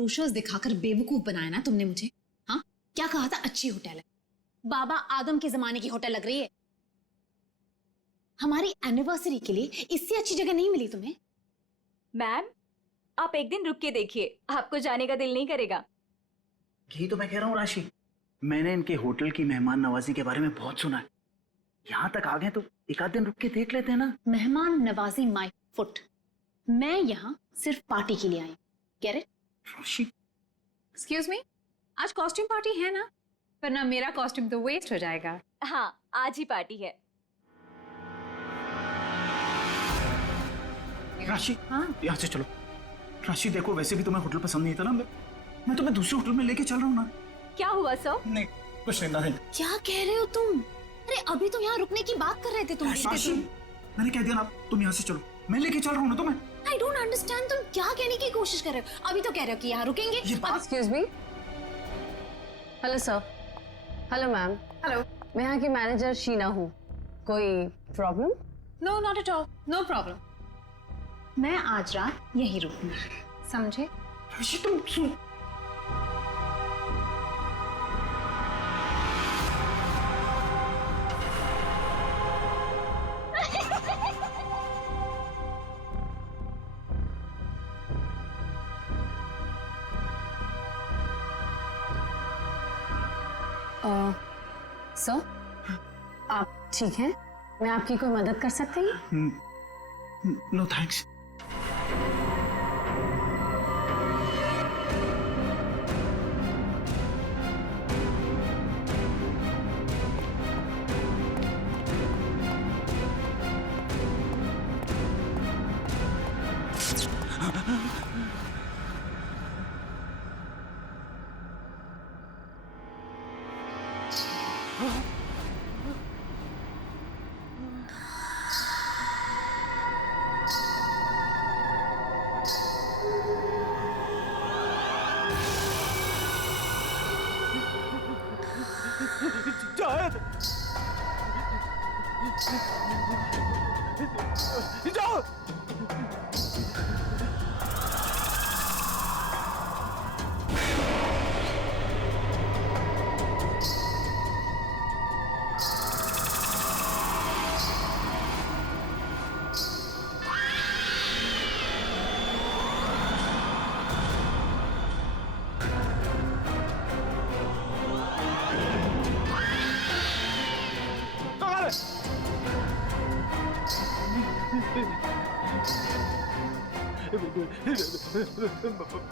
Brochures दिखाकर बेवकूफ बनाया ना तुमने मुझे। हाँ, क्या कहा था? अच्छी होटल है, बाबा आदम के जमाने की होटल लग रही है। हमारी एनिवर्सरी के लिए इससे अच्छी जगह नहीं मिली तुम्हें? मैम, आप एक दिन रुक के देखिए, आपको जाने का दिल नहीं करेगा। यही तो मैं कह रहा हूँ राशि, मैंने इनके होटल की मेहमान नवाजी के बारे में बहुत सुना है। यहाँ तक आ गए तो एक आध दिन रुक के देख लेते हैं ना। मेहमान नवाजी माय फुट। मैं यहाँ सिर्फ पार्टी के लिए आई। Get it? Rashi, excuse me, आज कॉस्ट्यूम पार्टी है ना? वरना मेरा कॉस्ट्यूम तो वेस्ट हो जाएगा। हाँ, आज ही पार्टी है। राशि, हाँ? यहाँ से चलो। राशि देखो, वैसे भी तुम्हें होटल पसंद नहीं था ना, मैं तुम्हें दूसरे होटल में लेके चल रहा हूँ ना। क्या हुआ सर? नहीं, कुछ नहीं। क्या कह रहे हो तुम? अरे अभी तो यहाँ रुकने की बात कर रहे थे तुम। राशि, मैंने कह दिया ना, तुम यहाँ से चलो, मैं लेके चल रहा हूँ ना तुम्हें। आई डोंट अंडरस्टैंड, तुम क्या कहने की कोशिश कर रहे हो? अभी तो कह रहे हो कि यहाँ रुकेंगे। Excuse me. Hello sir. Hello ma'am. Hello. मैं यहाँ की मैनेजर शीना हूँ। कोई problem? No, not at all, no problem. मैं आज रात यहीं रुकूंगी, समझे? राशि तुम सुन। सर, आप ठीक हैं? मैं आपकी कोई मदद कर सकती हूँ? No thanks. जाओ।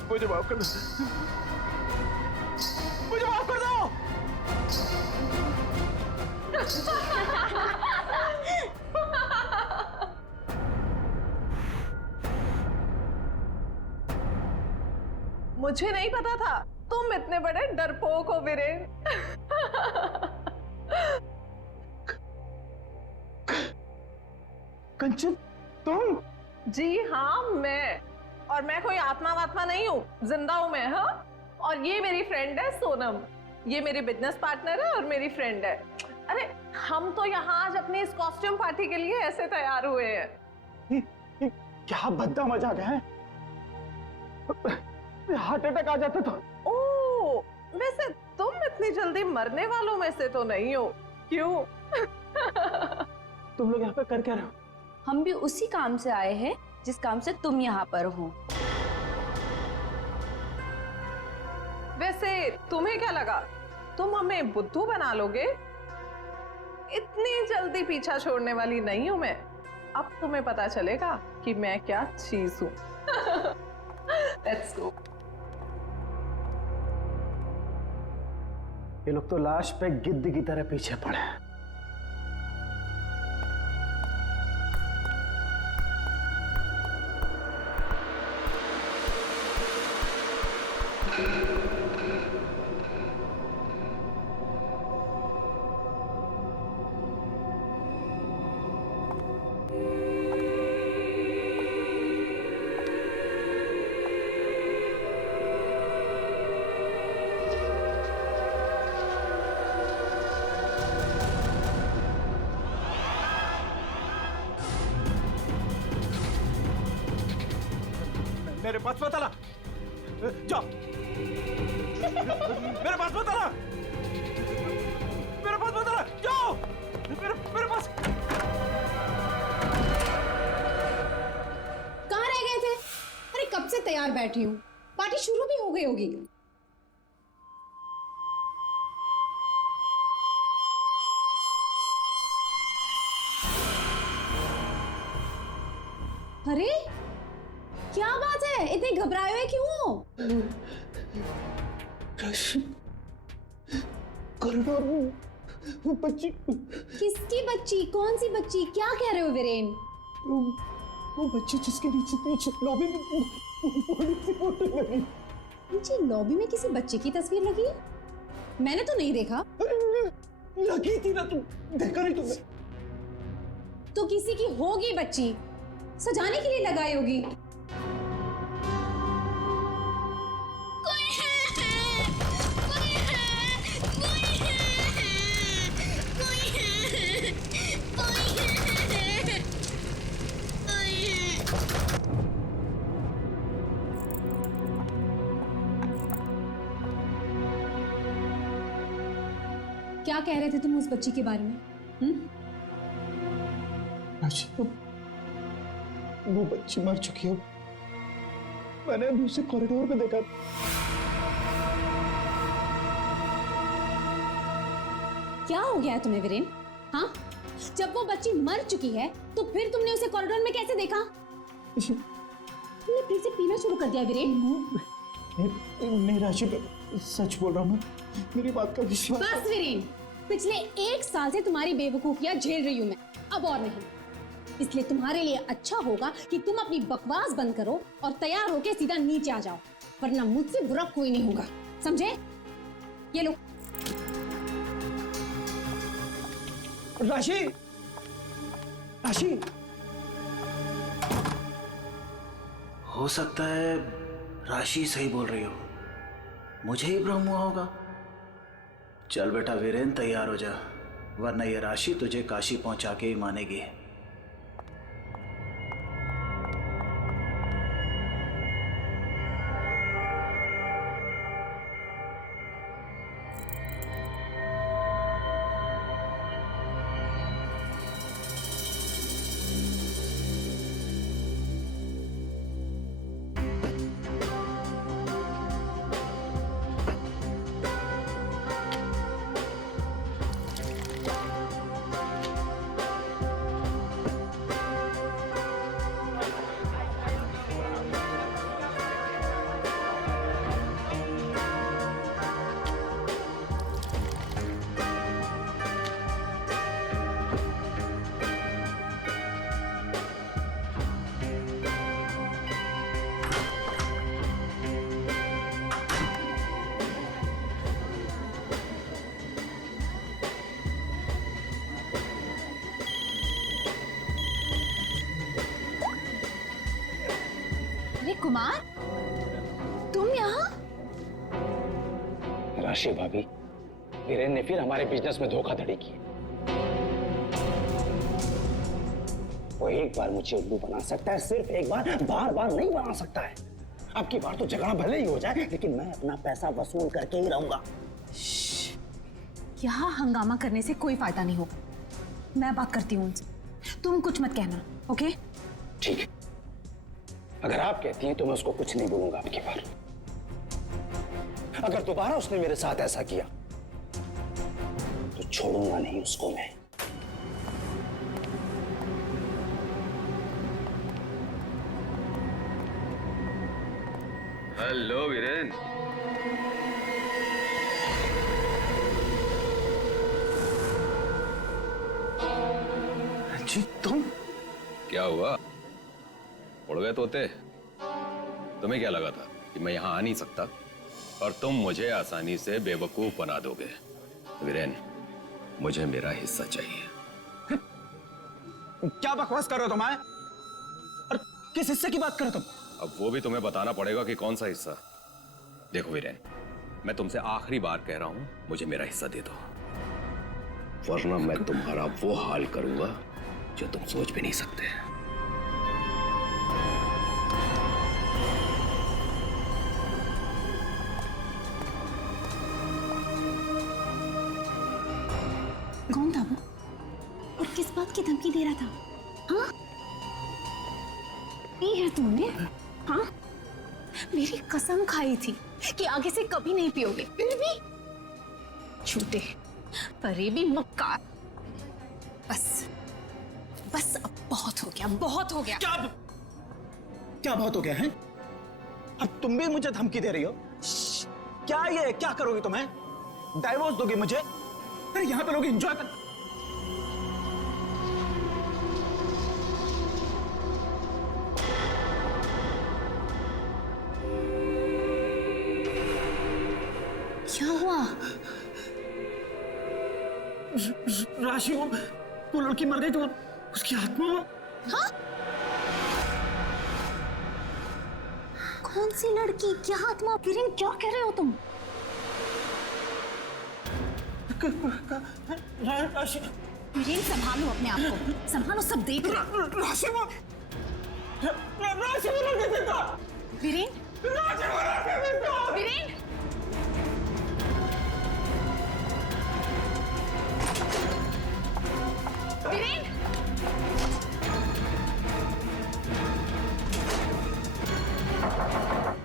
मुझे माफ कर दो, मुझे माफ कर दो। मुझे नहीं पता था तुम इतने बड़े डरपोक हो वीरेन। कंचन, तुम? जी हाँ, मैं। और मैं कोई आत्मा वात्मा नहीं हूँ, जिंदा हूँ मैं। हाँ, और ये मेरी फ्रेंड है सोनम। ये मेरी बिजनेस पार्टनर है और मेरी फ्रेंड है। अरे हम तो यहाँ आज अपनी इस कॉस्ट्यूम पार्टी के लिए ऐसे तैयार हुए हैं। क्या भद्दा मजाक है? हार्ट अटैक आ जाता था। ओह, वैसे तुम इतनी जल्दी मरने वालों में से तो नहीं हो, क्यों? तुम लोग यहाँ पे कर क्या रहे हो? हम भी उसी काम से आए हैं जिस काम से तुम यहाँ पर हो। वैसे तुम्हें क्या लगा तुम हमें बुद्धू बना लोगे? इतनी जल्दी पीछा छोड़ने वाली नहीं हूं मैं। अब तुम्हें पता चलेगा कि मैं क्या चीज हूं। Let's go. ये लोग तो लाश पे गिद्ध की तरह पीछे पड़े हैं। मेरे पास पता ला। जाओ तैयार बैठी हूँ, पार्टी शुरू भी हो गई होगी। अरे क्या बात है, इतने घबराए हुए क्यों हो? कॉरिडोर में वो बच्ची, किसकी बच्ची? कौन सी बच्ची? क्या कह रहे हो वीरेन? वो बच्ची जिसके नीचे लॉबी में बड़ी सी फोटो लगी। नीचे लॉबी में किसी बच्चे की तस्वीर लगी है? मैंने तो नहीं देखा। लगी थी ना, तुम देखा नहीं तुमने? तो किसी की होगी बच्ची, सजाने के लिए लगाई होगी। क्या कह रहे थे तुम उस बच्ची के बारे में? वो बच्ची मर चुकी है। मैंने अभी उसे कॉरिडोर में देखा। क्या हो गया है तुम्हें वीरेन? हाँ, जब वो बच्ची मर चुकी है तो फिर तुमने उसे कॉरिडोर में कैसे देखा? तुमने फिर से पीना शुरू कर दिया वीरेन? नहीं राशि, सच बोल रहा हूँ, मेरी बात का विश्वास। बस वीरेन, पिछले 1 साल से तुम्हारी बेवकूफियां झेल रही हूं मैं, अब और नहीं। इसलिए तुम्हारे लिए अच्छा होगा कि तुम अपनी बकवास बंद करो और तैयार होके सीधा नीचे आ जाओ, वरना मुझसे बुरा कोई नहीं होगा, समझे? ये लो। राशि, राशि, हो सकता है राशि सही बोल रही हो, मुझे ही भ्रम हुआ होगा। चल बेटा वीरेन, तैयार हो जा, वरना ये राशि तुझे काशी पहुंचा के ही मानेगी। कुमार, तुम यहाँ? राशि भाभी, वीरेन ने फिर हमारे बिजनेस में धोखाधड़ी की। वो एक बार मुझे उल्लू बना सकता है, सिर्फ एक बार, बार बार नहीं बना सकता है। अब की बार तो झगड़ा भले ही हो जाए, लेकिन मैं अपना पैसा वसूल करके ही रहूंगा। यहाँ हंगामा करने से कोई फायदा नहीं होगा, मैं बात करती हूँ उनसे, तुम कुछ मत कहना, ओके? ठीक है, अगर आप कहती हैं तो मैं उसको कुछ नहीं बोलूंगा आपकी बार। अगर दोबारा उसने मेरे साथ ऐसा किया तो छोड़ूंगा नहीं उसको मैं। हेलो वीरेन। जी तुम? क्या हुआ, उड़ गए तोते? तुम्हें क्या लगा था कि मैं यहां आ नहीं सकता और तुम मुझे आसानी से बेवकूफ बना दोगे? वीरेन, मुझे मेरा हिस्सा चाहिए। क्या बकवास कर रहे हो तुम? और किस हिस्से की बात कर रहे हो तुम? अब वो भी तुम्हें बताना पड़ेगा कि कौन सा हिस्सा। देखो वीरेन, मैं तुमसे आखिरी बार कह रहा हूं, मुझे मेरा हिस्सा दे दो, वरना मैं तुम्हारा वो हाल करूंगा जो तुम सोच भी नहीं सकते। कौन था वो और किस बात की धमकी दे रहा था? हाँ, ये है तुमने? हाँ, मेरी कसम खाई थी कि आगे से कभी नहीं पियोगे, फिर भी झूठे, फरेबी, मक्कार। बस बस अब बहुत हो गया, बहुत हो गया। क्या बहुत हो गया है? अब तुम भी मुझे धमकी दे रही हो? क्या ये, क्या करोगी तुम्हें? डाइवोर्स दोगे मुझे? अरे यहाँ पे लोग एंजॉय कर। क्या हुआ? राशि, वो लड़की मर गई तो उसकी आत्मा। हाँ? कौन सी लड़की, क्या आत्मा? वीरेन, क्या कह रहे हो तुम? राशि, वीरेन, संभालो अपने आप को, संभालो, सब देख रहे हैं। राशि वो लड़के देता। वीरेन, राशि वो लड़के देता। वीरेन, वीरेन,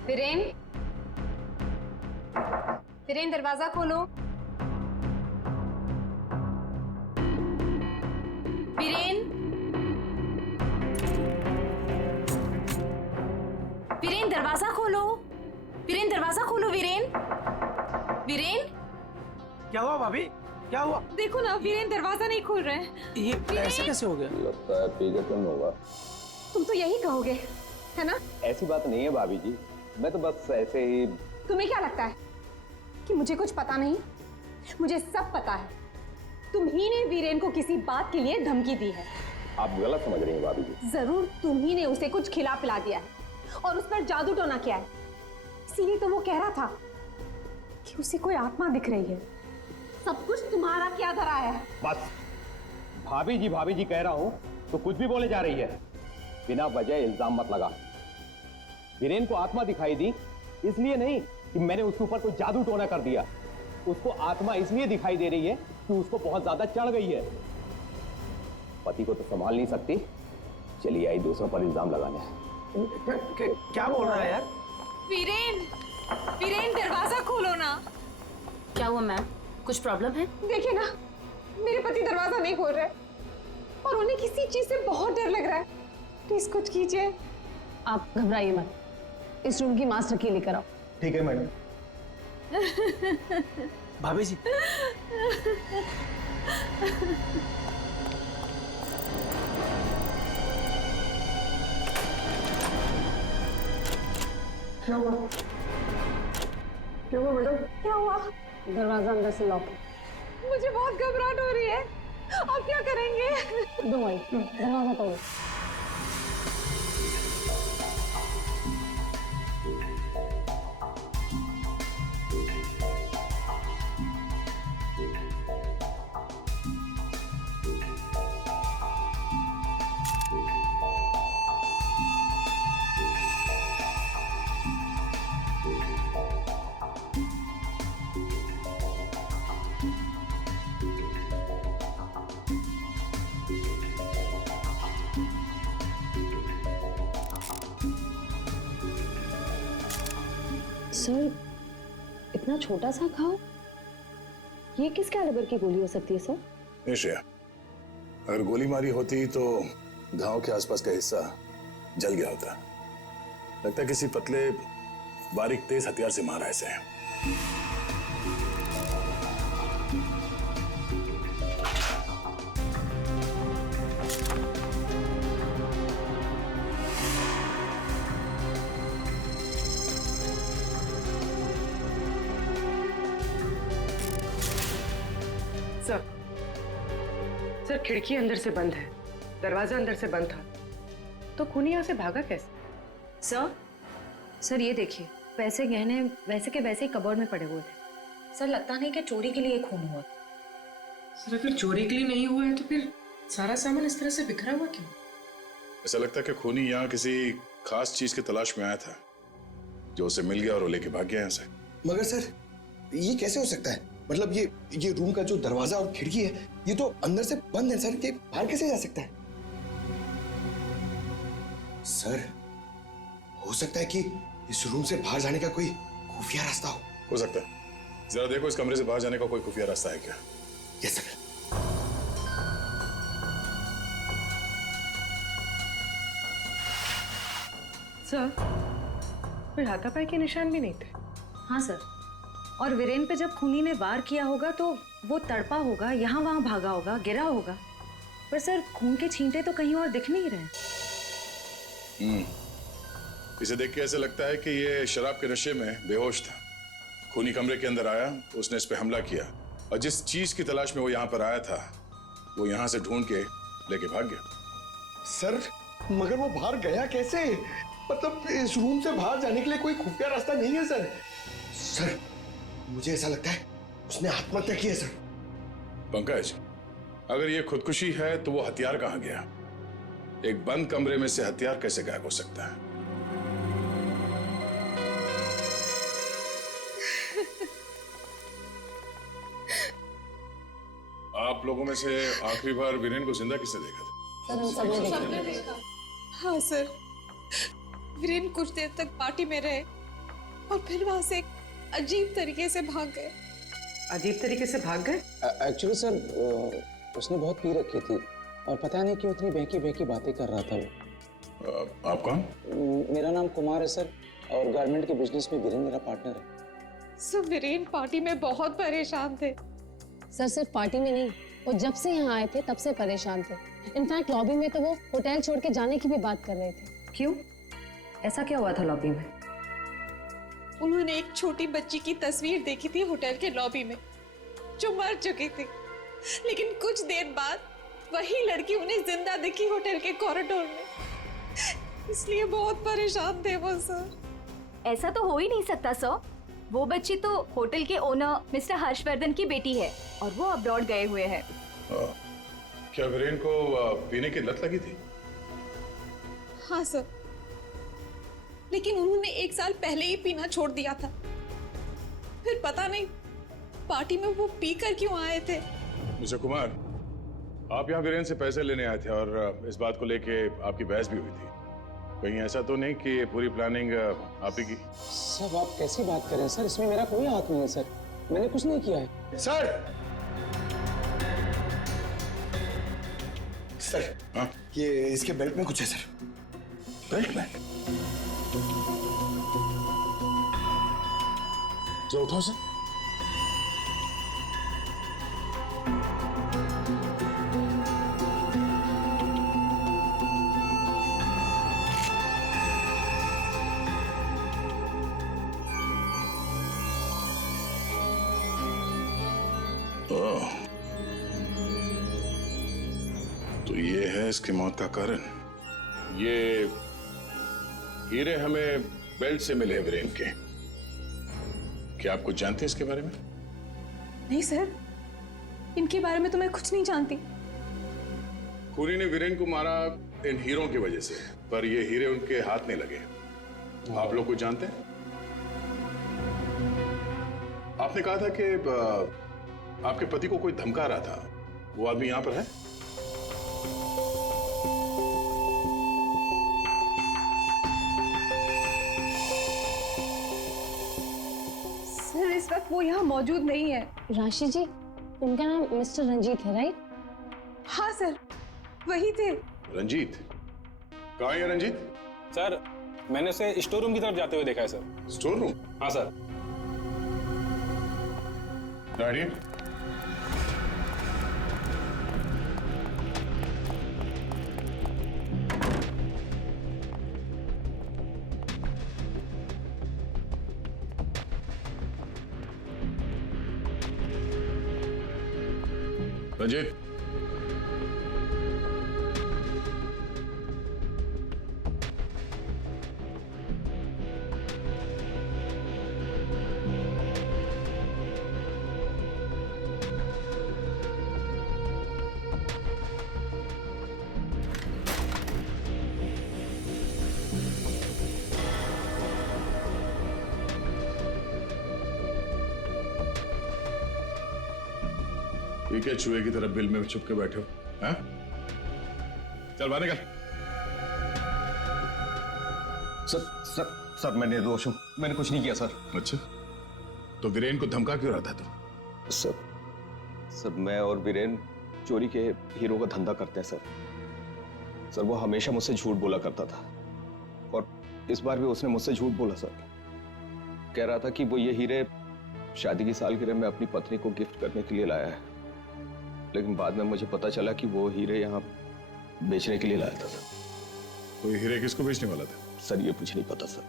वीरेन, वीरेन, दरवाजा खोलो। वीरेन, वीरेन, दरवाजा खोलो। वीरेन, दरवाजा खोलो। वीरेन, वीरेन, क्या हुआ भाभी? क्या हुआ? देखो ना, वीरेन दरवाजा नहीं खोल रहे हैं। ये ऐसे कैसे हो गया? लगता है पी के तुम होगा। तुम तो यही कहोगे, है ना? ऐसी बात नहीं है भाभी जी, मैं तो बस ऐसे ही। तुम्हें क्या लगता है कि मुझे कुछ पता नहीं? मुझे सब पता है। तुम ही ने वीरेन को किसी बात के लिए धमकी दी है। आप गलत समझ रही हैं भाभी जी। जरूर तुम ही ने उसे कुछ खिला पिला दिया है और उस पर जादू टोना किया है। इसीलिए तो वो कह रहा था कि उसे कोई आत्मा दिख रही है। सब कुछ तुम्हारा क्या धरा है? बस भाभी जी कह रहा हूं तो कुछ भी बोले जा रही है। बिना वजह इल्जाम मत लगा। वीरेन को आत्मा दिखाई दी इसलिए नहीं कि मैंने उसके ऊपर कोई जादू टोना कर दिया। उसको आत्मा इसलिए दिखाई दे रही है कि उसको बहुत ज्यादा चढ़ गई है। पति को तो संभाल नहीं सकती, चलिए आई दूसरों पर इल्जाम लगाने। क्या बोल रहा है यार? वीरेन, वीरेन, दरवाजा खोलो ना। क्या हुआ मैम, कुछ प्रॉब्लम है? देखिए ना, मेरे पति दरवाजा नहीं खोल रहे और उन्हें किसी चीज से बहुत डर लग रहा है। प्लीज कुछ कीजिए। आप घबराइए मत, इस रूम की मास्टर की लेकर आओ। ठीक है मैडम। भाभी जी, क्या हुआ? क्या हुआ मैडम? क्या हुआ? दरवाजा अंदर से लॉक है। मुझे बहुत घबराहट हो रही है। अब क्या करेंगे? डोंट वरी, दरवाजा तोड़ो। सर, इतना छोटा सा घाव, ये किस कैलिबर की गोली हो सकती है सर? निश्चय, अगर गोली मारी होती तो घाव के आसपास का हिस्सा जल गया होता। लगता है किसी पतले बारीक तेज हथियार से मारा ऐसे। सर, खिड़की अंदर से बंद है, दरवाजा अंदर से बंद था, तो खूनी यहाँ से भागा कैसे? सर ये देखिए, पैसे गहने वैसे के वैसे ही कबर्ड में पड़े हुए थे। सर लगता नहीं कि चोरी के लिए खून हुआ। सर अगर चोरी के लिए नहीं हुआ है तो फिर सारा सामान इस तरह से बिखरा हुआ क्यों? ऐसा लगता है कि खूनी यहाँ किसी खास चीज की तलाश में आया था, जो उसे मिल गया और वो लेके भाग गया यहाँ से। मगर सर, ये कैसे हो सकता है? मतलब ये रूम का जो दरवाजा और खिड़की है, ये तो अंदर से बंद है सर, ये बाहर कैसे जा सकता है? सर, हो सकता है कि इस रूम से बाहर जाने का कोई खुफिया रास्ता हो सकता है। जरा देखो इस कमरे से बाहर जाने का कोई खुफिया रास्ता है क्या? Yes sir. सर, कोई हाथापाई के निशान भी नहीं थे। हाँ सर, और वीरेन पे जब खूनी ने वार किया होगा तो वो तड़पा होगा, यहाँ वहाँ भागा होगा, गिरा होगा, पर सर खून के छींटे तो कहीं और दिख नहीं रहे। इसे देख के ऐसा लगता है कि ये शराब के नशे में बेहोश था। खूनी कमरे के अंदर आया, उसने इस पे हमला किया और जिस चीज की तलाश में वो यहाँ पर आया था वो यहाँ से ढूंढ के लेके भाग गया। सर मगर वो बाहर गया कैसे? मतलब इस रूम से बाहर जाने के लिए कोई खुफिया रास्ता नहीं है सर। सर मुझे ऐसा लगता है उसने आत्महत्या की है सर। पंकज, अगर ये खुदकुशी है तो वो हथियार कहाँ गया? एक बंद कमरे में से हथियार कैसे गायब हो सकता है? आप लोगों में से आखिरी बार वीरेन को जिंदा किसने देखा था? सर हम सबने देखा। हाँ सर, वीरेन कुछ देर तक पार्टी में रहे और फिर वहां से एक अजीब तरीके से भाग गए। अजीब तरीके से भाग गए? एक्चुअली सर उसने बहुत पी रखी थी और पता नहीं क्यों इतनी बहकी बहकी बातें कर रहा था वो। आप कौन? मेरा नाम कुमार है सर और गारमेंट के बिजनेस में वीरेन मेरा पार्टनर है। सर वीरेन पार्टी में बहुत परेशान थे। सर सिर्फ पार्टी में नहीं, वो जब से यहाँ आए थे तब से परेशान थे। इनफैक्ट लॉबी में तो वो होटल छोड़ के जाने की भी बात कर रहे थे। क्यों? ऐसा क्या हुआ था लॉबी में? उन्होंने एक छोटी बच्ची की तस्वीर देखी थी होटल के लॉबी में जो मर चुकी थी, लेकिन कुछ देर बाद वही लड़की उन्हें जिंदा दिखी होटल के कॉरिडोर में। इसलिए बहुत परेशान थे वो सर। ऐसा तो हो ही नहीं सकता सर। वो बच्ची तो होटल के ओनर मिस्टर हर्षवर्धन की बेटी है और वो अब्रॉड गए हुए हैं। क्या वीरेन को पीने की लत लगी थी? हाँ सर, लेकिन उन्होंने 1 साल पहले ही पीना छोड़ दिया था। फिर पता नहीं पार्टी में वो पीकर क्यों आए थे। मिस्टर कुमार, आप यहाँ वीरेन से पैसे लेने आए थे और इस बात को लेके आपकी बहस भी हुई थी। कहीं ऐसा तो नहीं कि ये पूरी प्लानिंग आप ही की? सब आप कैसी बात कर रहे हैं सर? इसमें मेरा कोई हाथ नहीं है सर, मैंने कुछ नहीं किया है। सर सर हाँ? ये इसके बेल्ट में कुछ है सर। बेल्ट में? जो उठाओ सर। तो ये है इसकी मौत का कारण। ये हीरे हमें बेल्ट से मिले वीरेन के। क्या आप कुछ जानते हैं इसके बारे में? नहीं सर, इनके बारे में तो मैं कुछ नहीं जानती। खूनी ने वीरेन को मारा इन हीरों की वजह से, पर ये हीरे उनके हाथ नहीं लगे। आप लोग कुछ जानते हैं? आपने कहा था कि आपके पति को कोई धमका रहा था। वो आदमी यहां पर है? सर इस वक्त वो यहाँ मौजूद नहीं है। राशि जी, उनका नाम मिस्टर रंजीत है राइट? हाँ सर, वही थे। रंजीत? कहाँ है रंजीत? सर मैंने उसे स्टोर रूम की तरफ जाते हुए देखा है सर। Store room? हाँ सर। गाड़ी? रंजीत, ठीक है, चूहे की तरफ बिल में छुप के बैठे हो, हैं? चल बाहर निकल। सर मैं निर्दोष हूँ, मैंने कुछ नहीं किया सर। अच्छा, तो वीरेन को धमका क्यों रहा था तू? सर मैं और वीरेन चोरी के हीरो का धंधा करते हैं सर। वो हमेशा मुझसे झूठ बोला करता था और इस बार भी उसने मुझसे झूठ बोला सर। कह रहा था कि वो ये हीरे शादी की सालगिरह में अपनी पत्नी को गिफ्ट करने के लिए लाया है, लेकिन बाद में मुझे पता चला कि वो हीरे यहाँ बेचने के लिए लाया था। तो ये हीरे किसको बेचने वाला था? सर ये मुझे नहीं पता सर।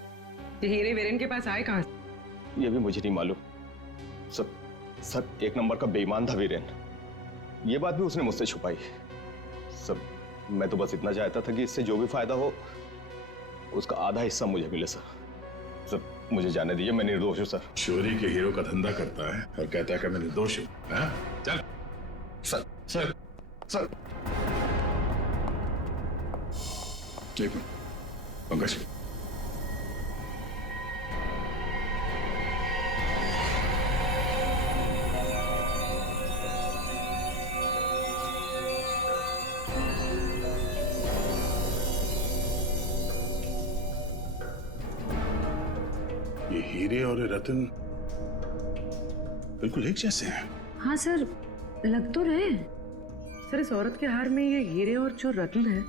ये हीरे वीरेन के पास आए कहाँ से? ये भी मुझे नहीं मालूम सर। एक नंबर का बेईमान था वीरेन, ये बात भी उसने मुझसे छुपाई। सर मैं तो बस इतना चाहता था कि इससे जो भी फायदा हो उसका आधा हिस्सा मुझे मिले सर मुझे जाने दीजिए, मैं निर्दोष हूँ सर। चोरी के हीरो का धंधा करता है और कहता है कि मैं निर्दोष हूँ। चल सर। एक मिनट पंकज, ये हीरे और ये रतन बिल्कुल एक जैसे हैं। हाँ सर, लग तो रहे हैं। सर इस औरत के हार में ये हीरे और जो रत्न है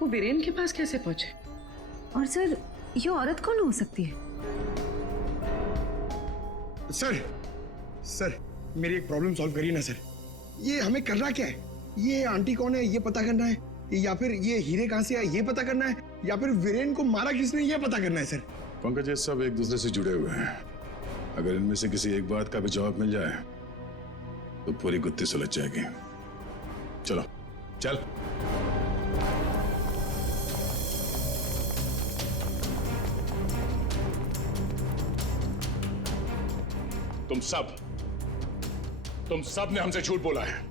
वो वीरेन के पास कैसे पहुंचे? और सर ये औरत कौन हो सकती है? सर मेरी एक प्रॉब्लम सॉल्व करिए ना सर। ये हमें करना क्या है? ये आंटी कौन है ये पता करना है, या फिर ये हीरे कहाँ से आए ये पता करना है, या फिर वीरेन को मारा किसने ये पता करना है सर। पंकज, ये सब एक दूसरे से जुड़े हुए हैं। अगर इनमें से किसी एक बात का भी जवाब मिल जाए तो पूरी गुत्थी सुलझ जाएगी। चलो चल। तुम सब ने हमसे झूठ बोला है।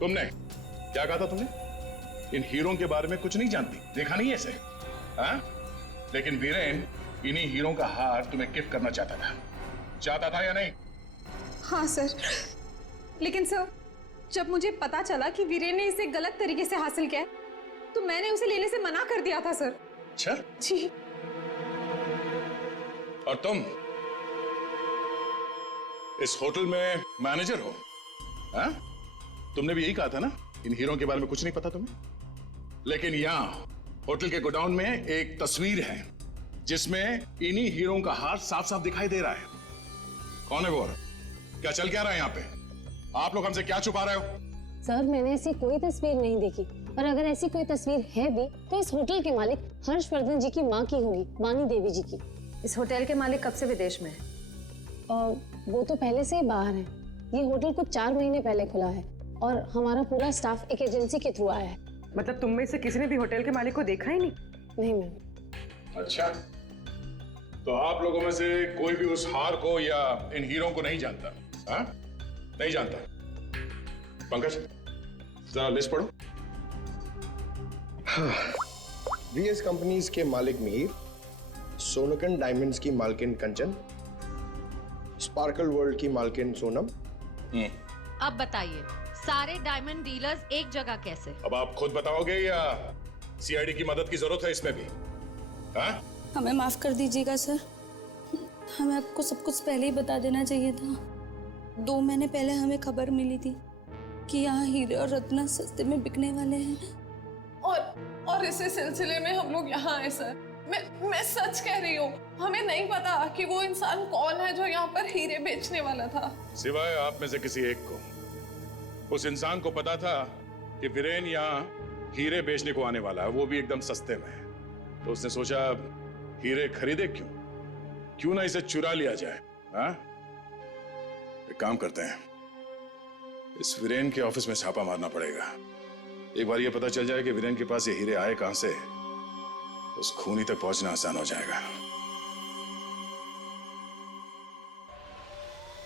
तुमने क्या कहा था? तुमने इन हीरों के बारे में कुछ नहीं जानती, देखा नहीं ऐसे? हाँ? लेकिन वीरेन इन्हीं हीरों का हार तुम्हें गिफ्ट करना चाहता था या नहीं? हाँ सर, लेकिन सर जब मुझे पता चला कि वीरेन ने इसे गलत तरीके से हासिल किया तो मैंने उसे लेने से मना कर दिया था सर। अच्छा जी। और तुम इस होटल में मैनेजर हो? हाँ? तुमने भी यही कहा था ना इन हीरों के बारे में कुछ नहीं पता तुम्हें? लेकिन यहाँ होटल के गोडाउन में एक तस्वीर है जिसमें इन्हीं हीरों का हार साफ साफ दिखाई दे रहा है। कौन है वो औरत? क्या चल क्या रहा है यहाँ पे? आप लोग हमसे क्या छुपा रहे हो? सर मैंने ऐसी कोई तस्वीर नहीं देखी, और अगर ऐसी कोई तस्वीर है भी तो इस होटल के मालिक हर्षवर्धन जी की माँ की होगी, वानी देवी जी की। इस होटल के मालिक कब से विदेश में है? वो तो पहले से ही बाहर है। ये होटल कुछ 4 महीने पहले खुला है और हमारा पूरा स्टाफ एक एजेंसी के थ्रू आया है। मतलब तुम में से किसी ने भी होटल के मालिक को देखा ही नहीं? नहीं मैम। अच्छा, तो आप लोगों में से कोई भी उस हार को या इन हीरों को नहीं जानता? हाँ? नहीं जानता? पंकज जरा लिस्ट पढ़ो। वीएस कंपनीज के मालिक मीर, सोनकन डायमंड्स की मालकिन कंचन, स्पार्कल वर्ल्ड की मालकिन सोनम। अब बताइए सारे डायमंड डीलर्स एक जगह कैसे? अब आप खुद बताओगे या सीआईडी की मदद की जरूरत है इसमें भी? हाँ? हमें माफ कर दीजिएगा सर, हमें आपको सब कुछ पहले ही बता देना चाहिए था। 2 महीने पहले हमें खबर मिली थी कि यहाँ हीरे और रत्न सस्ते में बिकने वाले हैं, और इसी सिलसिले में हम लोग यहाँ आए सर। मैं सच कह रही हूँ, हमें नहीं पता कि वो इंसान कौन है जो यहाँ पर हीरे बेचने वाला था। सिवाय आप में से किसी एक को उस इंसान को पता था कि वीरेन यहाँ हीरे बेचने को आने वाला है, वो भी एकदम सस्ते में। तो उसने सोचा हीरे खरीदे क्यों ना इसे चुरा लिया जाए। हाँ? एक काम करते हैं, इस वीरेन के ऑफिस में छापा मारना पड़ेगा। एक बार ये पता चल जाए कि वीरेन के पास ये हीरे आए कहां से, उस खूनी तक पहुंचना आसान हो जाएगा।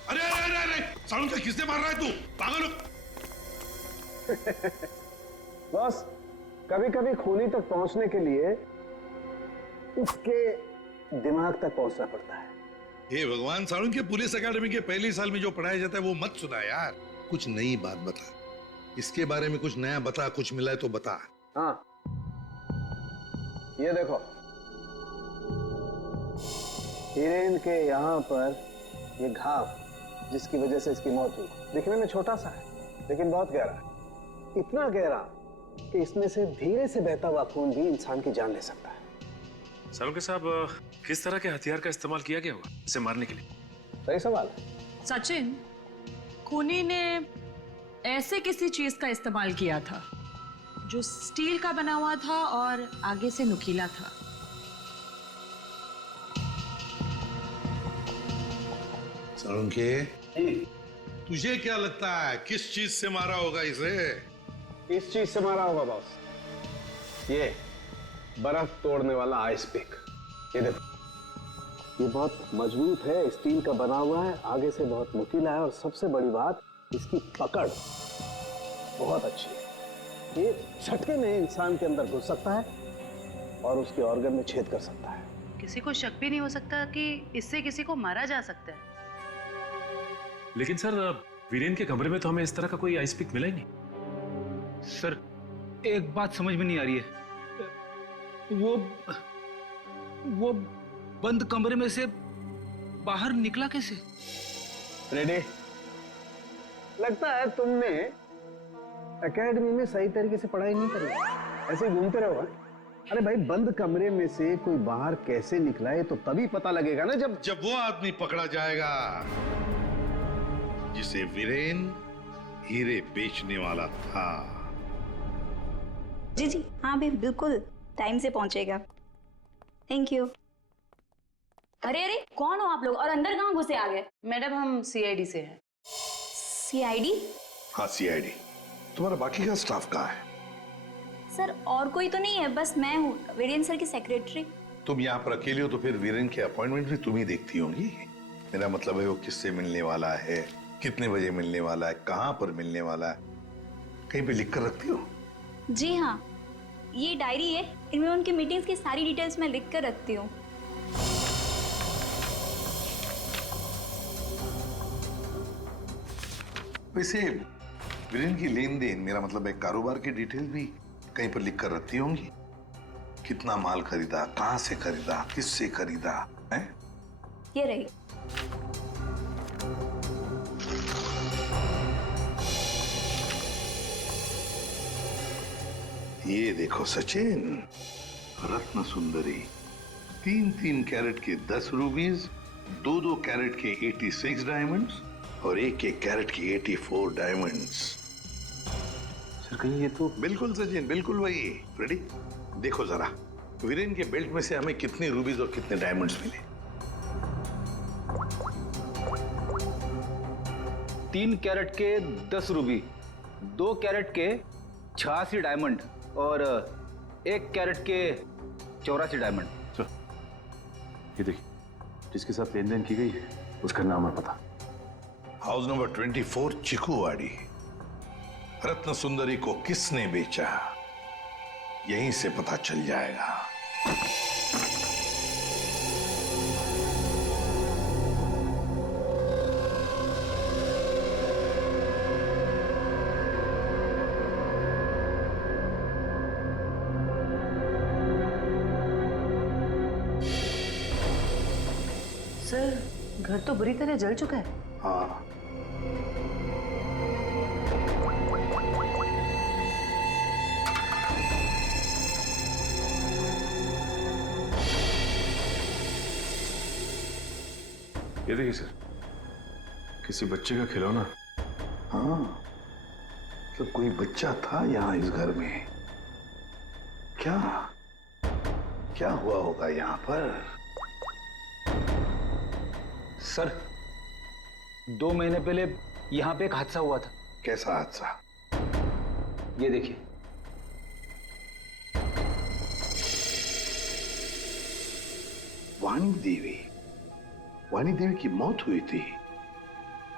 अरे अरे अरे सालून का किसने मार रहा है? तू पागल हो? बस कभी कभी खूनी तक पहुंचने के लिए उसके दिमाग तक पहुंचना पड़ता है। हे भगवान, सालून के पुलिस अकेडमी के पहले साल में जो पढ़ाया जाता है वो मत सुना यार। कुछ नई बात बता, इसके बारे में कुछ नया बता, कुछ मिला है तो बता। हाँ ये देखो, हिरेन के यहाँ पर ये घाव जिसकी वजह से इसकी मौत हुई, दिखने में छोटा सा है लेकिन बहुत गहरा है। इतना गहरा कि इसमें से धीरे से बहता हुआ खून भी इंसान की जान ले सकता है। सालुंके साहब, किस तरह के हथियार का इस्तेमाल किया गया होगा इसे मारने के लिए? सही सवाल है। सचिन, खूनी ने ऐसे किसी चीज का इस्तेमाल किया था जो स्टील का बना हुआ था और आगे से नुकीला था। सालुंके, तुझे क्या लगता है किस चीज से मारा होगा इसे? इस चीज से मारा होगा बॉस, ये बर्फ तोड़ने वाला आइस पिक। ये देखो, ये बहुत मजबूत है, स्टील का बना हुआ है, आगे से बहुत नुकीला है और सबसे बड़ी बात इसकी पकड़ बहुत अच्छी है। ये झटके में इंसान के अंदर घुस सकता है और उसके ऑर्गन में छेद कर सकता है। किसी को शक भी नहीं हो सकता कि इससे किसी को मारा जा सकता है। लेकिन सर, वीरेन के कमरे में तो हमें इस तरह का कोई आइस पिक मिला ही नहीं। सर, एक बात समझ में नहीं आ रही है। वो बंद कमरे में से बाहर निकला कैसे? रेडी? लगता है तुमने एकेडमी में सही तरीके से पढ़ाई नहीं करी, ऐसे ही घूमते रहो। अरे भाई, बंद कमरे में से कोई बाहर कैसे निकला है तो तभी पता लगेगा ना जब वो आदमी पकड़ा जाएगा जिसे वीरेन हीरे बेचने वाला था। जी जी हाँ भाई, बिल्कुल टाइम से पहुंचेगा। Thank you. अरे अरे, कौन हो आप लोग और अंदर कहाँ घुसे आ गए? मैडम, हम सीआईडी से हैं। सीआईडी? हाँ, सीआईडी। तुम्हारा बाकी का स्टाफ कहाँ है? सर, और कोई तो नहीं है, बस मैं हूँ, वीरेन सर की सेक्रेटरी। तुम यहाँ पर अकेले हो तो फिर वीरेन के अपॉइंटमेंट भी तुम ही देखती होंगी। मेरा मतलब है वो किससे मिलने वाला है, कितने बजे मिलने वाला है, कहाँ पर मिलने वाला है, कहीं पे लिख कर रखती हो? जी हाँ, ये डायरी है, इनमें उनकी मीटिंग्स की सारी डिटेल्स मैं लिख कर रखती हूँ। वैसे वीरेन की लेन देन, मेरा मतलब है कारोबार की डिटेल भी कहीं पर लिख कर रखती होंगी। कितना माल खरीदा, कहाँ से खरीदा, किससे खरीदा है? ये रही। ये देखो सचिन, रत्न सुंदरी, 3-3 कैरेट के 10 रूबीज, 2-2 कैरेट के 86 डायमंड्स और 1-1 कैरेट के 84 डायमंड्स। सर, कहीं ये तो... बिल्कुल सचिन, बिल्कुल वही। रेडी? देखो जरा, वीरेन के बेल्ट में से हमें कितने रूबीज और कितने डायमंड्स मिले? 3 कैरेट के 10 रूबी, 2 कैरेट के 86 डायमंड और 1 कैरेट के 84 डायमंड। ये देखिए, जिसके साथ लेन देन की गई है उसका नाम और पता। House number 24, चिकूवाड़ी। रत्न सुंदरी को किसने बेचा, यहीं से पता चल जाएगा। सर, घर तो बुरी तरह जल चुका है। हाँ, ये देखिए सर, किसी बच्चे का खिलौना। हाँ, तो कोई बच्चा था यहाँ इस घर में। क्या क्या हुआ होगा यहाँ पर? सर, 2 महीने पहले यहाँ पे एक हादसा हुआ था। कैसा हादसा? ये देखिए। वाणी देवी की मौत हुई थी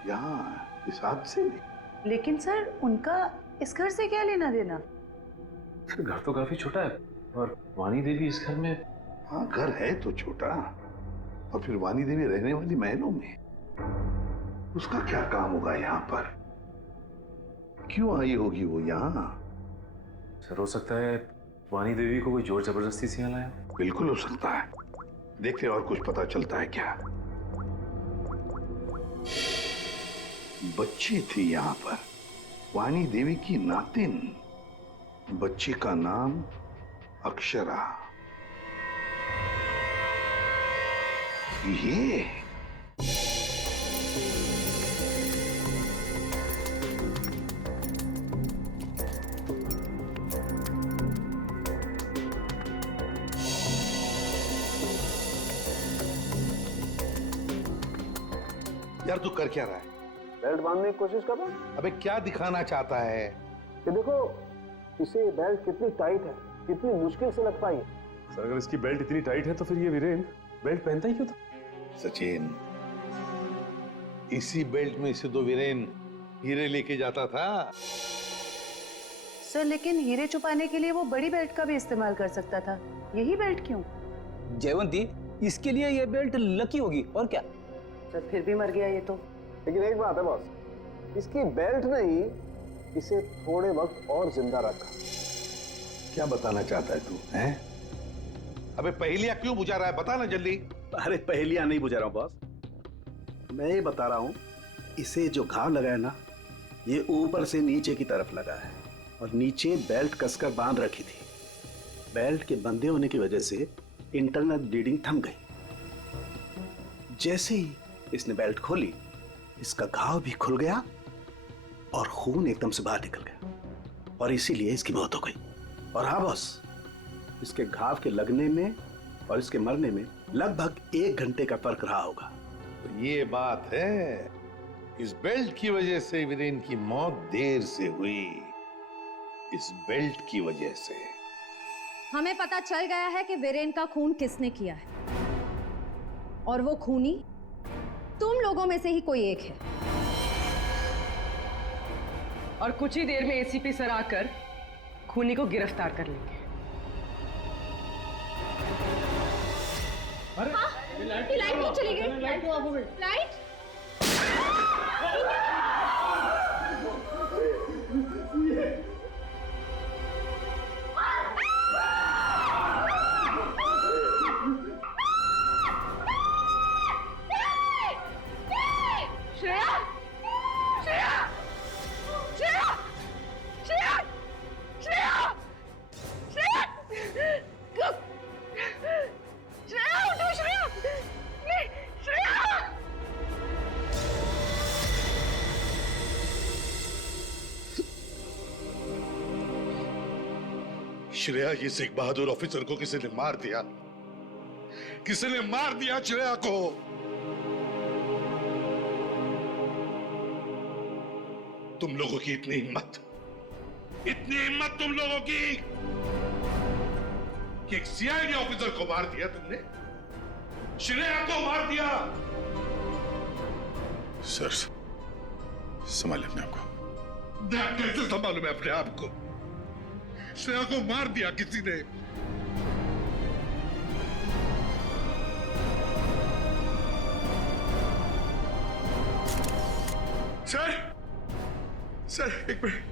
यहाँ इस हादसे में। लेकिन सर, उनका इस घर से क्या लेना देना? सर, घर तो काफी छोटा है और वाणी देवी इस घर में... हाँ, घर है तो छोटा, और फिर वाणी देवी रहने वाली महलों में। उसका क्या काम होगा यहाँ पर? क्यों आई होगी वो यहाँ? सर, हो सकता है वाणी देवी को कोई जोर जबरदस्ती से यहाँ लाया। बिल्कुल हो सकता है, देखते हैं और कुछ पता चलता है क्या। बच्ची थी यहां पर, वाणी देवी की नातिन। बच्ची का नाम अक्षरा। ये यार तू कर क्या रहा है? बेल्ट बांधने की कोशिश कर रहा हूं। अबे क्या दिखाना चाहता है? कि देखो इसे बेल्ट कितनी टाइट है, कितनी मुश्किल से लग पाई है। सर अगर इसकी बेल्ट इतनी टाइट है तो फिर ये वीरेन बेल्ट पहनता ही क्यों था? सचिन, इसी बेल्ट में से तो वीरेन हीरे लेके जाता था। सर लेकिन हीरे छुपाने के लिए वो बड़ी बेल्ट का भी इस्तेमाल कर सकता था, यही बेल्ट क्यों? जयवंती, इसके लिए ये बेल्ट लकी होगी और क्या। सर फिर भी मर गया ये तो। लेकिन एक बात है बॉस, इसकी बेल्ट ने ही इसे थोड़े वक्त और जिंदा रखा। क्या बताना चाहता है तू? हैं? अबे पहेलियां क्यों बुझा रहा है? बता ना जल्दी। अरे पहेलियां नहीं बुझा रहा हूं बॉस, मैं ये बता रहा हूं इसे जो घाव लगा है ना, ये ऊपर से नीचे की तरफ लगा है और नीचे बेल्ट कसकर बांध रखी थी। बेल्ट के बंधे होने की वजह से इंटरनल ब्लीडिंग थम गई। जैसे ही इसने बेल्ट खोली, इसका घाव भी खुल गया और खून एकदम से बाहर निकल गया और इसीलिए इसकी मौत हो गई। और हाँ बॉस, इसके घाव के लगने में और इसके मरने में लगभग 1 घंटे का फर्क रहा होगा। तो ये बात है, इस बेल्ट की वजह से वीरेन की मौत देर से हुई। इस बेल्ट की वजह से। हमें पता चल गया है कि वीरेन का खून किसने किया है, और वो खूनी तुम लोगों में से ही कोई एक है। और कुछ ही देर में एसीपी सर आकर खूनी को गिरफ्तार कर लेंगे। अरे ये लाइट क्यों चली गई? लाइट क्यों ऑफ हो गई? लाइट श्रेया, ये सिख बहादुर ऑफिसर को किसी ने मार दिया। किसी ने मार दिया श्रेया को। तुम लोगों की इतनी हिम्मत तुम लोगों की कि एक सीआईडी ऑफिसर को मार दिया तुमने, श्रेया को मार दिया। सर संभाले अपने आप को। कैसे संभालूं मैं अपने आप को? श्रेया को मार दिया किसी ने। सर एक मिनट।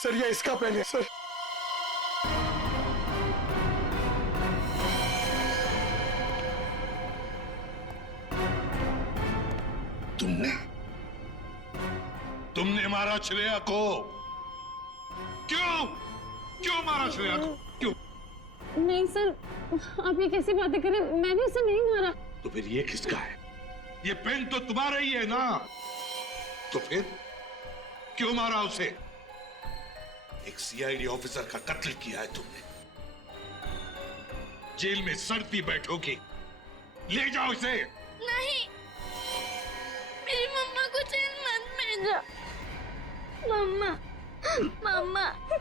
सर ये इसका पेन है सर। तुमने मारा श्रेया को। क्यों मारा श्रेया को? क्यों? नहीं सर, आप ये कैसी बातें करें? मैंने उसे नहीं मारा। तो फिर ये किसका है? ये पेन तो तुम्हारा ही है ना। तो फिर क्यों मारा उसे? एक सीआईडी ऑफिसर का कत्ल किया है तुमने। जेल में सड़ती बैठोगी। ले जाओ इसे। नहीं, मेरी मम्मा को जेल मत भेजो। मम्मा,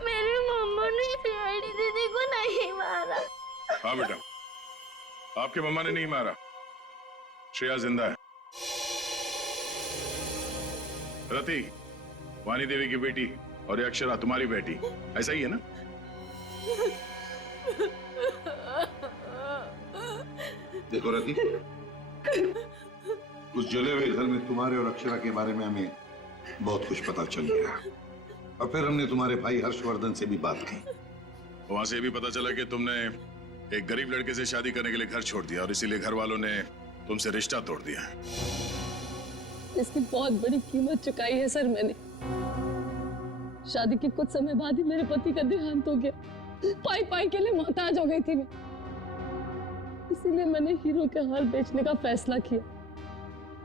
मेरी मम्मा ने सीआईडी दीदी को नहीं मारा। हाँ बेटा, आपके मम्मा ने नहीं मारा। श्रेया जिंदा है। रति, वाणी देवी की बेटी, और ये अक्षरा तुम्हारी बेटी, ऐसा ही है ना? देखो रति, उस जले हुए घर में तुम्हारे और अक्षरा के बारे में हमें बहुत कुछ पता चल गया और फिर हमने तुम्हारे भाई हर्षवर्धन से भी बात की। वहां से भी पता चला कि तुमने एक गरीब लड़के से शादी करने के लिए घर छोड़ दिया और इसीलिए घर वालों ने तुमसे रिश्ता तोड़ दिया। इसकी बहुत बड़ी कीमत चुकाई है सर मैंने। शादी के कुछ समय बाद ही मेरे पति का देहांत हो गया। पाई पाई के लिए मोहताज हो गई थी मैं, इसीलिए मैंने हीरो के हार बेचने का फैसला किया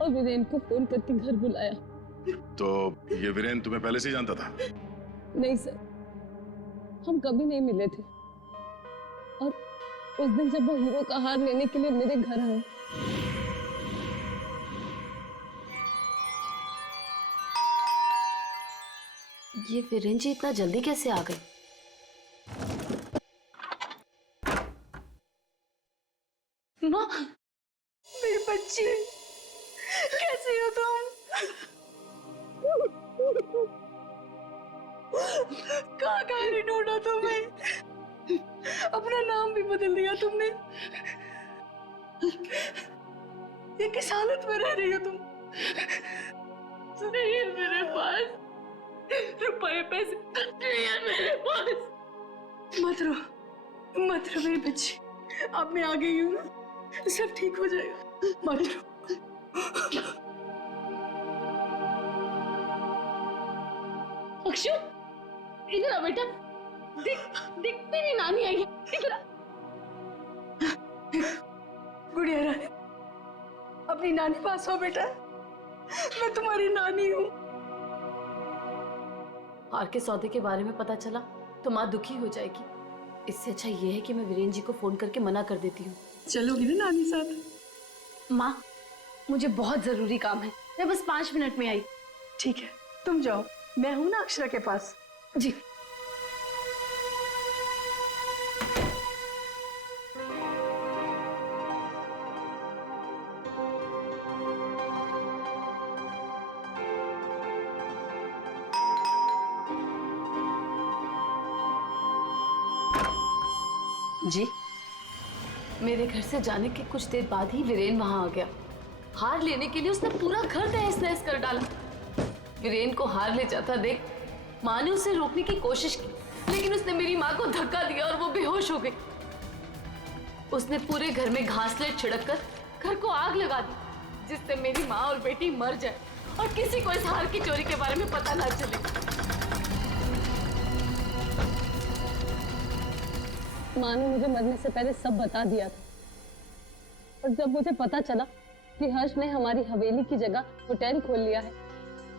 और वीरेन को फोन करके घर बुलाया। तो ये वीरेन तुम्हें पहले से ही जानता था? नहीं सर, हम कभी नहीं मिले थे और उस दिन जब वो हीरो का हार लेने के लिए मेरे घर आए, ये वीरेन जी इतना जल्दी कैसे आ गए? माँ, मेरी बच्ची, कैसे हो तुम? कहाँ कहाँ नहीं ढूंढा तुम्हें? अपना नाम भी बदल दिया तुमने। ये किस हालत में रह रही हो तुम? नहीं है मेरे पास रुपए पैसे, नहीं है मेरे पास। मत रो मेरी बच्ची, अब मैं आ गई हूँ ना, सब ठीक हो जाएगा, मत रो। अक्षु, इधर आ बेटा, देख तेरी नानी आई है, इधर आ। गुड़िया रानी, अपनी नानी पास हो बेटा, मैं तुम्हारी नानी हूँ। हार के सौदे के बारे में पता चला तो माँ दुखी हो जाएगी। इससे अच्छा ये है कि मैं वीरेन जी को फोन करके मना कर देती हूँ। चलोगी ना नानी साथ? माँ, मुझे बहुत जरूरी काम है, मैं बस 5 मिनट में आई। ठीक है, तुम जाओ, मैं हूं ना अक्षरा के पास। जी। जी, मेरे घर से जाने के कुछ देर बाद ही वीरेन वहां आ गया। हार लेने के लिए उसने पूरा घर तहस नहस कर डाला। वीरेन को हार ले जाता देख माँ ने उसे रोकने की कोशिश की, लेकिन उसने मेरी माँ को धक्का दिया और वो बेहोश हो गई। उसने पूरे घर में घासलेट छिड़ककर घर को आग लगा दी, जिससे मेरी माँ और बेटी मर जाए और किसी को इस हार की चोरी के बारे में पता ना चले। माँ ने मुझे मरने से पहले सब बता दिया था, और जब मुझे पता चला कि हर्ष ने हमारी हवेली की जगह होटल खोल लिया है,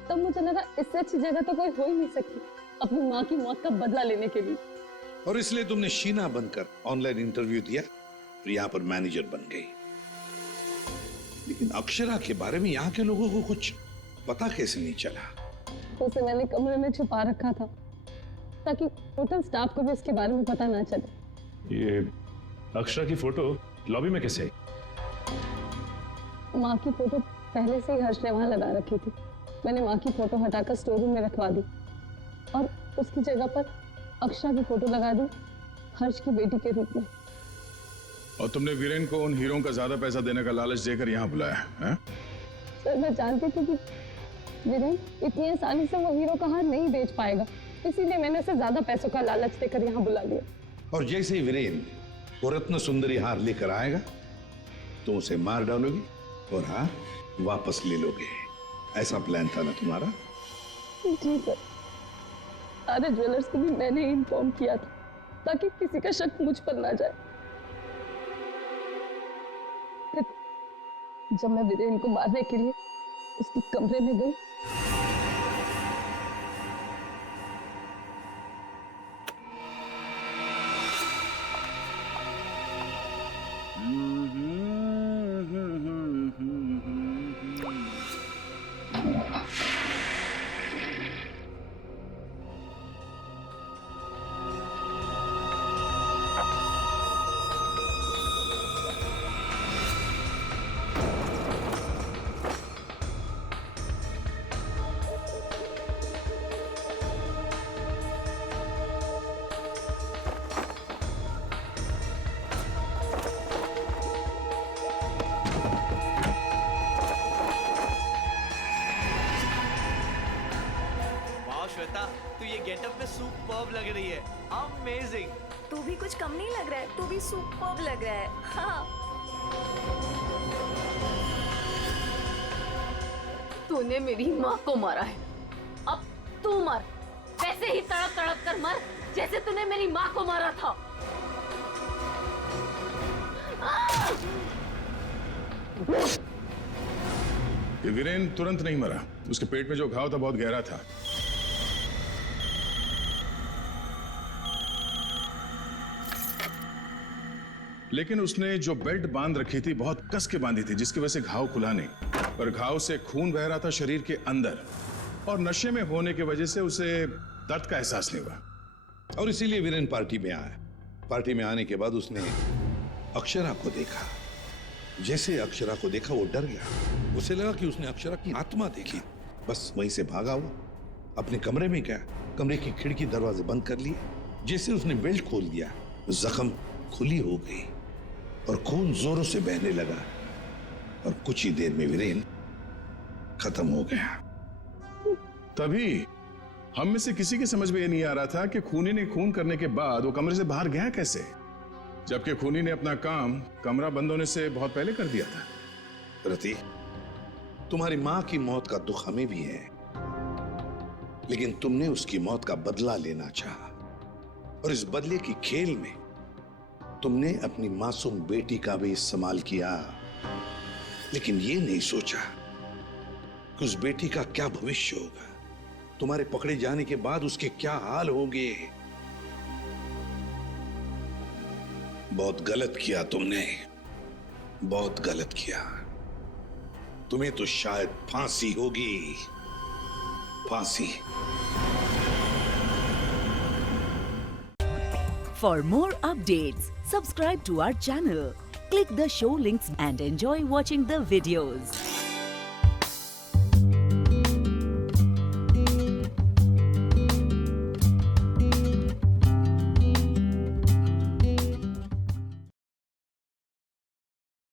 तब मुझे लगा इससे अच्छी जगह तो कोई हो ही नहीं सकती अपनी माँ की मौत का बदला लेने के लिए। और इसलिए तुमने शीना बनकर ऑनलाइन इंटरव्यू दिया और यहाँ पर मैनेजर बन गई। लेकिन अक्षरा के बारे में यहाँ के लोगों को कुछ पता कैसे नहीं चला? उसे मैंने कमरे में छुपा रखा था ताकि होटल स्टाफ को भी उसके बारे में पता ना चले। ये अक्षरा की फोटो लॉबी में कैसे आई? माँ की फोटो पहले से ही हर्ष ने वहां लगा रखी थी। मैंने माँ की फोटो हटाकर स्टोर रूम में रखवा दी और उसकी जगह पर अक्षरा की फोटो लगा दी हर्ष की बेटी के रूप में। और तुमने वीरेन को उन हीरों का ज्यादा पैसा देने का लालच देकर यहाँ बुलाया है? सर, मैं जानती थी कि वीरेन इतनी आसानी से वो हीरो का हार नहीं बेच पाएगा, इसीलिए मैंने उसे ज्यादा पैसों का लालच देकर यहाँ बुला लिया। और जैसे ही वीरेन वो रत्न सुंदरी हार लेकर आएगा तो उसे मार डालोगी और हार वापस ले लोगे। ऐसा प्लान था ना तुम्हारा? जी सर, सारे ज्वेलर्स को भी मैंने इन्फॉर्म किया था ताकि किसी का शक मुझ पर ना जाए। फिर जब मैं वीरेन को मारने के लिए उसके कमरे में गई, रही है, अमेजिंग। तू भी कुछ कम नहीं लग रहा है, तू भी सुपर्ब लग रहा है। हाँ। तूने मेरी माँ को मारा है, अब तू मर, वैसे ही तड़प तड़प कर मर जैसे तूने मेरी माँ को मारा था। ये वीरेन तुरंत नहीं मरा, उसके पेट में जो घाव था बहुत गहरा था। लेकिन उसने जो बेल्ट बांध रखी थी बहुत कस के बांधी थी, जिसकी वजह से घाव खुला नहीं, पर घाव से खून बह रहा था शरीर के अंदर, और नशे में होने की वजह से उसे दर्द का एहसास नहीं हुआ। और इसीलिए वीरेन पार्टी में आया। पार्टी में आने के बाद उसने अक्षरा को देखा। जैसे अक्षरा को देखा वो डर गया। उसे लगा कि उसने अक्षरा की आत्मा देखी। बस वहीं से भागा हुआ अपने कमरे में गया, कमरे की खिड़की दरवाजे बंद कर लिए। जैसे उसने बेल्ट खोल दिया, जख्म खुली हो गई और खून जोरों से बहने लगा, और कुछ ही देर में वीरेन खत्म हो गया। तभी हम में से किसी के समझ में ये नहीं आ रहा था कि खूनी ने खून करने के बाद वो कमरे से बाहर गया कैसे, जबकि खूनी ने अपना काम कमरा बंद होने से बहुत पहले कर दिया था। रति, तुम्हारी मां की मौत का दुख हमें भी है, लेकिन तुमने उसकी मौत का बदला लेना चाहा, और इस बदले की खेल में तुमने अपनी मासूम बेटी का भी इस्तेमाल किया, लेकिन ये नहीं सोचा कि उस बेटी का क्या भविष्य होगा, तुम्हारे पकड़े जाने के बाद उसके क्या हाल होंगे। बहुत गलत किया तुमने, बहुत गलत किया। तुम्हें तो शायद फांसी होगी, फांसी। For more updates, subscribe to our channel, click the show links and enjoy watching the videos.